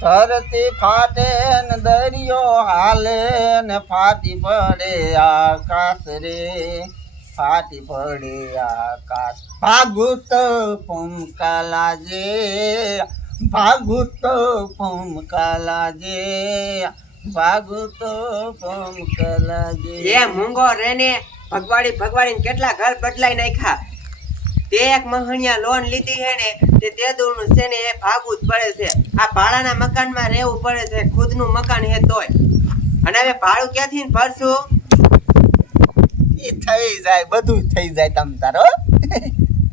ધરતી ફાટે ને દરિયો હાલે ને ફાટી પડે આકાશ રે, ફાટી પડે આકાશ. ભાગુત પંકા લાજે, ભાગુત પંકા લાજે, ભાગુત પંકા લાજે. એ મૂંગો રેને ભગવાડી કેટલા ઘર બદલાઈ નાખ્યા. તે એક મહણિયા લોન લીધી હે ને તે દોનું છે ને એ ભાગવું જ પડે છે. આ ભાડાના મકાનમાં રહેવું પડે છે, ખુદનું મકાન હે તોય. અને હવે ભાડું ક્યાંથી ભરશું? ઈ થઈ જાય, બધું થઈ જાય તમ તારો.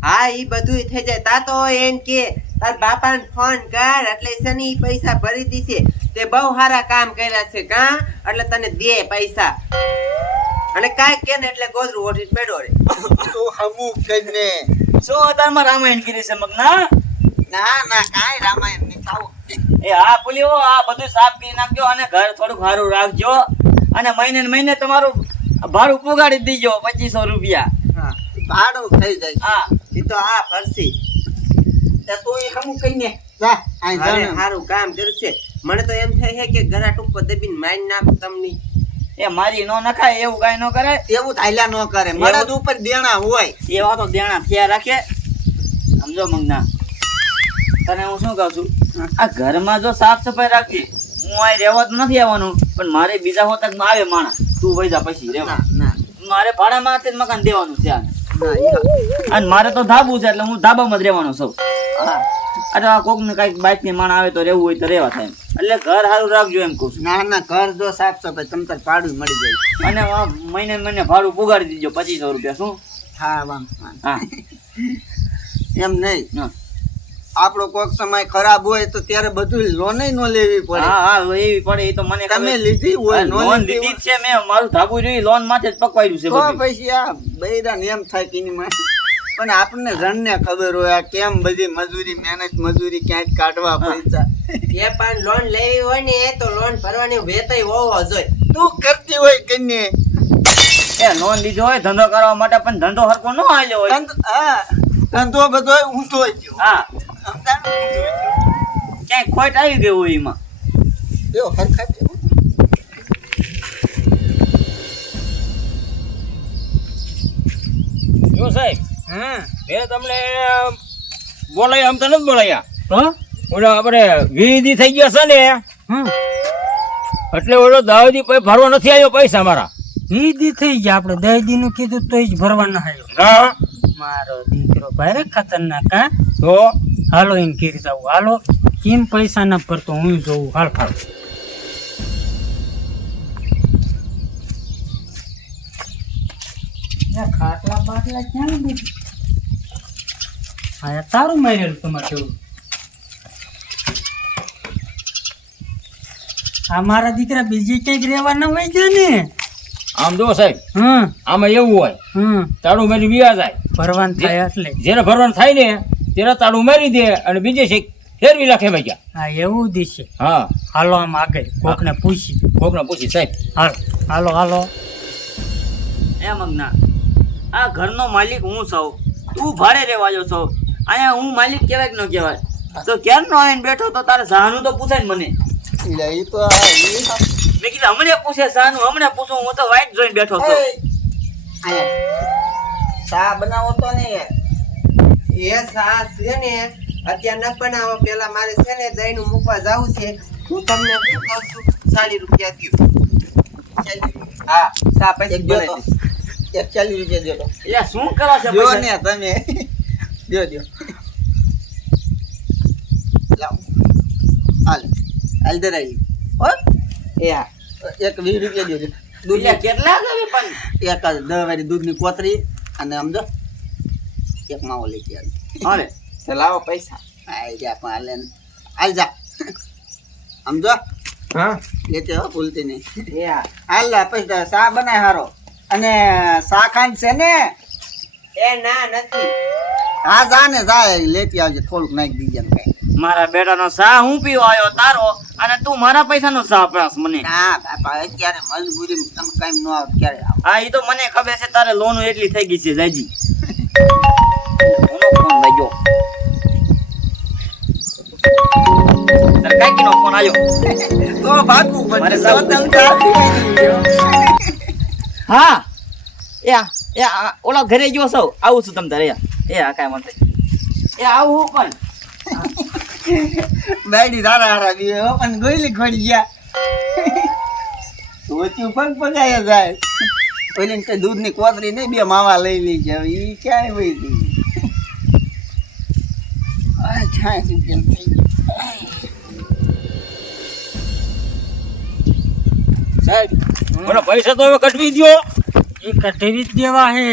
હા ઈ બધું થઈ જાય. તા તો એમ કે તાર બાપાને ફોન કર એટલે છે ને ઈ પૈસા ભરી દીશે. તે બહુ સારા કામ કર્યા છે કા, એટલે તને દે પૈસા. અને કાઈ કે ને એટલે ગોદરું ઓઢી પેડો રે. તું હમુ કઈને શું અતારમાં રામાયણ કરી છે મગના? ના ના કાઈ રામાયણ નહીં થાવું. એ હા પુલિયો, આ બધું સાફ કરી નાખજો અને ઘર થોડું સારું રાખજો. અને મહિને ને મહિને તમારું ભાડું પુગાડી દેજો 2500 રૂપિયા. હા ભાડું થઈ જાય. હા ઈ તો આ ભરસી. તે તું ઈ હમુ કઈને જા આઈ અરે જાને. સારું કામ કરશે. મને તો એમ થાય છે કે ઘરાટ ઉપર દબીને મારી નાખું તમને. એ મારી નો નખાય એવું કાઈ ન કરે. એવું થાયલા ન કરે, મરદ ઉપર દેણા હોય. એવા તો દેણા થયા રાખે. સમજો મગના, તને હું શું કહું છું, આ ઘરમાં જો સાફ સફાઈ રાખી, હું અહીં રહેવા તો નથી આવવાનું, પણ મારે બીજા હોતકમાં આવે માણસ, તું વઈ જા પછી રહેવા. ના મારે ભાડામાં જ મકાન દેવાનું છે આને. ના અને મારે તો ધાબુ છે એટલે હું ધાબામાં જ રહેવાનો છું. હા અરે આ કોક ને કઈક બાઈક ની માણ આવે તો રહેવું હોય તો રહેવા થાય. એટલે ઘર સારું રાખજો એમ કહું છું. ના ના ઘર જો સાફ સફાઈ તમ તાર ભાડું મળી જાય. અને મહિને મહિને ભાડું પુગાડી દીજો 2500 રૂપિયા. શું? હા વાંધો હા એમ નહીં. હા આપણો કોક સમય ખરાબ હોય તો ત્યારે બધું લોન ન લેવી પડે. હા એવી પડે એ તો મને તમે લીધી હોય લોન લીધી જ છે મેં. મારું ધાબુ જોઈ લોન માથે જ પકવાડ્યું છે તો બધું. પછી આ બૈરા ને એમ થાય કે એની માં પણ આપણને જણને ખબર હોય આ કેમ બધી મજૂરી મહેનત મજૂરી ક્યાંક કાઢવા પૈસા. એ પણ લોન લેવી હોય ને તો લોન ભરવાની વેતય હોવો જોઈએ. તું કરતી હોય કને એ લોન લીધો હોય ધંધો કરવા માટે, પણ ધંધો હરકો ન હાલ્યો હોય. હા ધંધો બધો ઊંધો ગયો. હા સમજાણું? ઊંધો ગયો. ક્યાંય ખોટ આવી ગઈ હોય એમાં. એવો હરખા જેવો. જો સાહેબ હા મેં તમને બોલાયા, આમ તો નથી બોલાયા. હા ઓલો આપણે વીદી થઈ ગયા છે ને, હા એટલે ઓલો દાવદી ભરવા નથી આવ્યો પૈસા મારા. દી થઈ ગયા. આપણે 10 દી નું કીધું તો જ ભરવા ના આવ્યો. હા મારો દીકરો ભારે ખતરનાક. હા તો હાલો એમ ઘેર જાવ. હાલો કેમ પૈસા ના ભરતો હું જોઉં. હાલ હાલ ખાટલા બાટલા ક્યાં દીધું? હા તારું મારેલું તમારે કેવું. આ મારા દીકરા બીજી ક્યાંક રહેવા ના હોય છે ને. આમ જો સાહેબ, હા આમાં એવું હોય તાળું મારી વ્યા જાય. ભરવાનું થાય એટલે. જેને ભરવાનું થાય ને તેને તાળું મારી દે અને બીજે છે ફેરવી નાખે ભાઈ. હા એવું દિશે. હા હાલો આમ આગળ કોકને પૂછી. કોકને પૂછી સાહેબ. હાલો હાલો. એ મગના, આ ઘરનો માલિક હું છું, તું ભાડે રહેવા આવ્યો છો. અહીંયા હું માલિક કહેવાય કે ન કહેવાય? તો ક્યારનો આવીને બેઠો તો તારે સાનું તો પૂછાય ને મને. એટલે ઈ તો મેં કીધું હમણે પૂછે સાનું, હમણે પૂછું. હું તો વાઈટ જોઈને બેઠો છું. ચા બનાવો તો ને યાર. એ સાસ છે ને અત્યારે ન બનાવો. પેલા મારે છે ને દહીં નું મૂકવા જવું છે. હું તમને શું કહું છું, 40 રૂપિયા દઉં. હા સા પછી એક દો તો. બનાવી દઈશ. 40 રૂપિયા દો તો. એટલે શું કરવા છે દો પૈસા? ને તમે દો લાવ હાલ દરાઈ હો. એ હા એક 20 રૂપિયા દો. દૂધ એટલે કેટલા દેવે પણ? એક 10 વાળી દૂધની કોતરી અને સમજો એક માવો લઈ ગયા. હાલે તો લાવો પૈસા. આઈ જા પણ હાલે હાલ જા સમજો. હા લેતે હો ભૂલતી નહીં. એ હા હાલ લા પછી ચા બનાય હારો અને ચા ખાંડ છે ને. એ ના નથી. હા જા ને જા લેતી આવજે થોડુંક નાખી દીજે ને કઈ. મારા બેટાનો સા હું પીવા આવ્યો તારો, અને તું મારા પૈસાનો સા આપણાસ મને. ના બાપા અત્યારે મજબૂરી તમે કઈ ન આવો ક્યારે આવો. હા એ તો મને ખબર છે, તારે લોન એટલી થઈ ગઈ છે જાજી. કોનો ફોન વાગ્યો? તારે કાકીનો ફોન આવ્યો. તો ભાગવું મારે પડશે. જવું તો તમે હા ઓલા ઘરે ગયો સૌ આવું છું તમ તારે આ કાંઈ વાંધો નહીં. આવું હું પણ બાયડી સારા હારા દીવે હો, પણ ગોયલી ખોડી ગયા. ઓછું પગ પગાય જાય. ઓલી ને દૂધની કોતરી નહીં, 2 માવા લઈ લી છે. હવે ઈ ક્યાંય વહી ગઈ. આ 86 રૂપિયા થઈ ગયા. સાહેબ મને પૈસા તો હવે કટવી દ્યો. એ કઢેવી જ દેવા હે.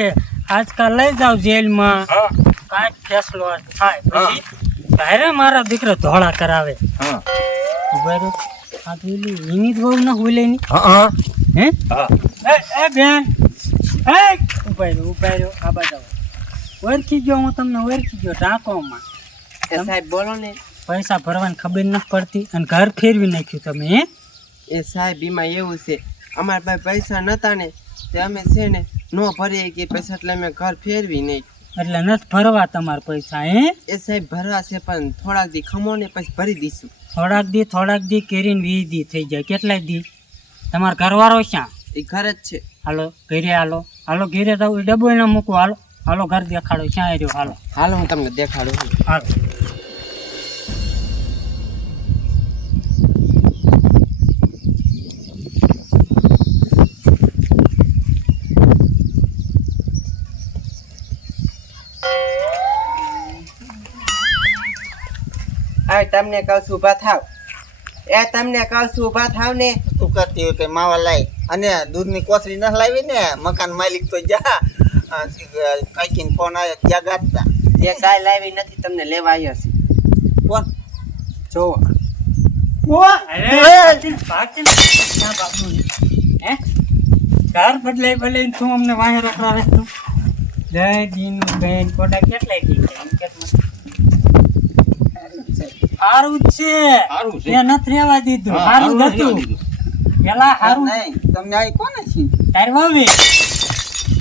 આજકાલ લઈ જાવ જેલમાં, હા કાંઈક ફેસલો થાય પછી તારે મારા દીકરો ધોળા કરાવે. હા ઉભા રહો. આ તો એની વિનીત બહુ ના હોય ની. હા હે હા એ બેન, એ ઉભા રહ્યો આ બાજુ આવો. ઓળખી ગયો હું તમને, ઓળખી ગયો ટાંકોમાં. એ સાહેબ બોલો ને. પૈસા ભરવાની ખબર નથી પડતી અને ઘર ફેરવી નાખ્યું તમે. હે એ સાહેબ એમાં એવું છે, અમારા પાસે પૈસા નતા ને તે અમે છે ને નો ભરીએ કે પૈસા એટલે અમે ઘર ફેરવી નહીં. એટલે નથી ભરવા તમારા પૈસા. હે એ સાહેબ ભરવા છે પણ થોડાક દી ખમો ને પછી ભરી દઈશું. થોડાક દી કેરીને 20 દી થઈ જાય. કેટલાય દી? તમારો ઘરવાળો ક્યાં? એ ઘર જ છે. હાલો ઘરે, હાલો ઘરે જાવ. એ ડબ્બો ના મૂકો. હાલો ઘર દેખાડો ક્યાં રહ્યો. હાલો હું તમને દેખાડું. હાલો. આ તમને કહું છું ઊભા થાવ. એ તમને કહું છું ઊભા થાવ ને. તું કરતી હોય તે માવા લાવી અને દૂધની કોથળી ન લાવી ને. મકાન માલિક તો જા કાકીને ફોન આવ્યો ત્યાં ગાતા. એ કાંઈ લાવી નથી, તમને લેવા આવ્યા છે. કોણ? જોવો. હે ઘર બદલાઈ બદલાઈ તું અમને વાહે રોકડાવે તું. જય દીનું બેન કોડા કેટલાય દી સારું જ છે. સારું છે. એ નથી રહેવા દીધું. સારું જ હતું પેલા. સારું નહીં, તમને આવી કોને છે? તારી વાવી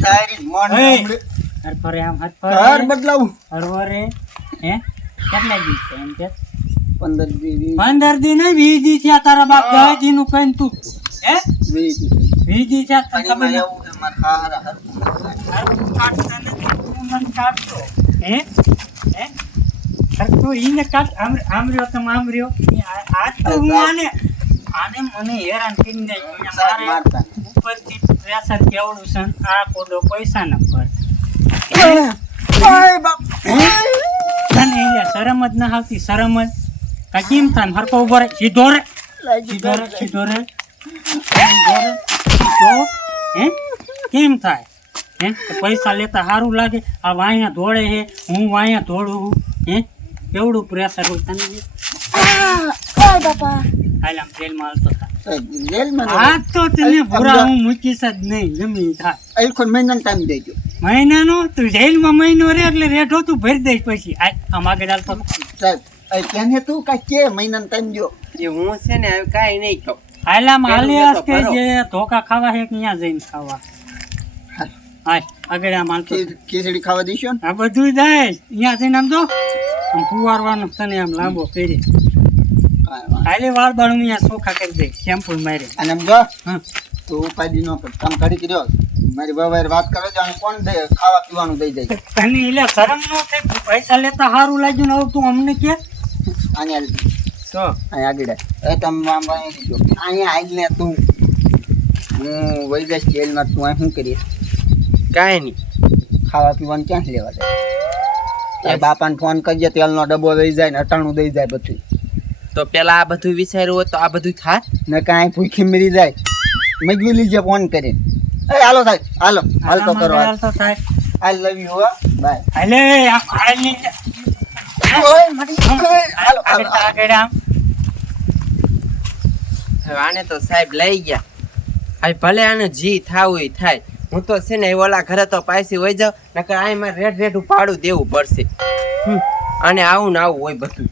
તારી મોન હે. હમણે હાથ ફરે આમ, હાથ ઘર ફરે બદલાવું. હરવરે. હે કેટલા દી છે એમ કે? 15 દી 15 દી નહીં 20 દી થયા તારા બાપ. 10 દી નું કઈ તું. હે 20 દી 20 દી થયા તને ખબર પાણીમાં નથી. એવું કે મારા હારા હરખું. હરખું કાઢતા નથી, તું મને કાઢતો. હે હે હરખું ઈને કાઢ. આમ રહ્યો તમે, આમ રહ્યો. આજ તો હું આને મને હેરાન કરી નાખ્યો. સાહેબ મારે મારતા. ઉપરથી પ્રેશર કેવડું છે ને આ કોડો પૈસા ન પર. ઓય બાપ. તને એટલે શરમ જ ના આવતી? શરમ જ કા કેમ થાય? હરખો ઉભો રે, સીધો રે, સીધો રે, સીધો રે, સીધો રે, સીધો. હે કેમ થાય? હે તો પૈસા લેતા સારું લાગે? આ વાઅહીંયા ધોળે હે, હું વાઅહીંયા ધોળું હું. હે કેવડું પ્રેશર હોય તને? હાલ આમ જેલમાં હાલતો થાય. જેલમાં આ તો તને ભૂરા હું મૂકીશ જ નહીં. ગમે ઈ થાય. આખો મહિનાનો ટાઈમ દેજો. મહિનાનો તું જેલમાં મહિનો રે એટલે રેઠો તું ભરી દઈશ પછી. આમ આગળ હાલતો સાહેબ એ કેને તું કાંઈ કે મહિનાનો ટાઈમ જો. એ હું છે ને હવે કાંઈ નહીં કહું. હાલામાં પેલું હાલ્યા તો કે ભરો. જે ધોકા ખાવા હે કે અહીંયા જઈને ખાવા. હાલ આગળ આમ હાલતો. ખીચડી ખાવા દઈશો ને? આ બધું જાય અહીંયા જઈને આમ તો આમ ફુવારવાનું તને આમ લાંબો કરી. કાંઈ વાંધો હાલે વાળ બાળું અહીંયા ચોખા કરી દે શેમ્પુ મારે. નહીં. અને એમ જો હા તું ઉપાધિ ન કર. તમે ઘડીક રહ્યો. મારી બાબાએ વાત કરો છો અને કોણ દે ખાવા પીવાનું દઈ જાય. તને એટલે શરમ ન થાય? પૈસા લેતા સારું લાગ્યું ને હવે તું અમને કે અહીંયા શું? અહીંયા આગળ એ તમે આમ અહીં જો અહીંયા આજ ને તું હું વહી જઈશ જેલમાં. તું અહીં શું કરીશ? કાંઈ નહીં. ખાવા પીવાનું ક્યાંથી લેવા જાય? બાપાને ફોન કરજે, તેલનો ડબ્બો દઈ જાય ને અટાણું દઈ જાય બધું. તો પેલા આ બધું વિચાર્યું હોત તો આ બધું થાય. ને કાંઈ ભૂખી મરી જાય મજબૂરી લીજે ફોન કરીને. એ હાલો સાહેબ હાલો હાલતો કરો. હાલતો થાય. આઈ લવ યુ હો બાય. હાલે આમ હાલી હાલો આગળ આગળ આમ. હવે આને તો સાહેબ લઈ ગયા. હવે ભલે આને જી થાવું ઈ થાય. હું તો છે ને એ ઓલા ઘરે તો પાછી વહી જાઉં, નકર આ મારે રેડ રેડ ઉપાડું દેવું પડશે. અને આવું ને આવું હોય બધું.